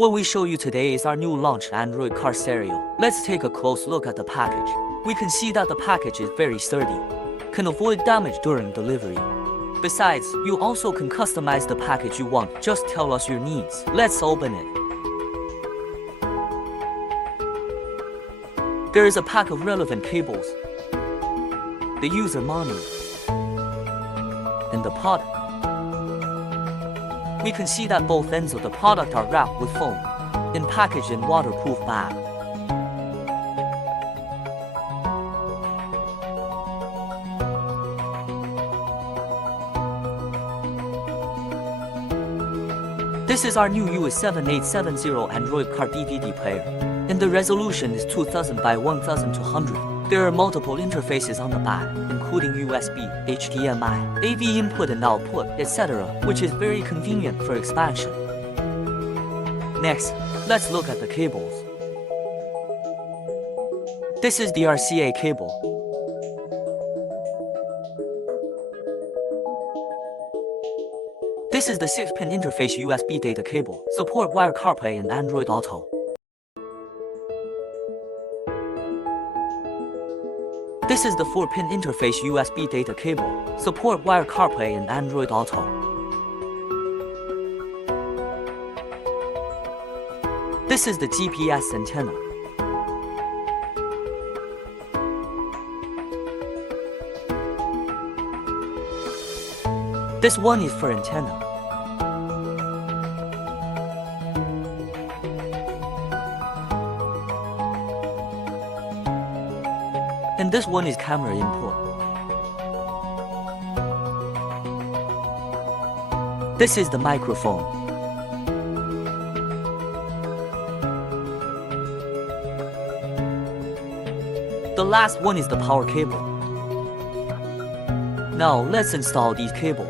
What we show you today is our new launch Android car stereo. Let's take a close look at the package. We can see that the package is very sturdy, can avoid damage during delivery. Besides, you also can customize the package you want. Just tell us your needs. Let's open it. There is a pack of relevant cables, the user manual, and the product. We can see that both ends of the product are wrapped with foam and packaged in waterproof bag. This is our new US7870 Android car DVD player, and the resolution is 2000 by 1200. There are multiple interfaces on the back, including USB, HDMI, AV input and output, etc., which is very convenient for expansion. Next, let's look at the cables. This is the RCA cable. This is the 6-pin interface USB data cable. Support Wire CarPlay and Android Auto. This is the 4-pin interface USB data cable. Support Wire CarPlay and Android Auto. This is the GPS antenna. This one is for antenna. And this one is camera input. This is the microphone. The last one is the power cable. Now let's install these cables.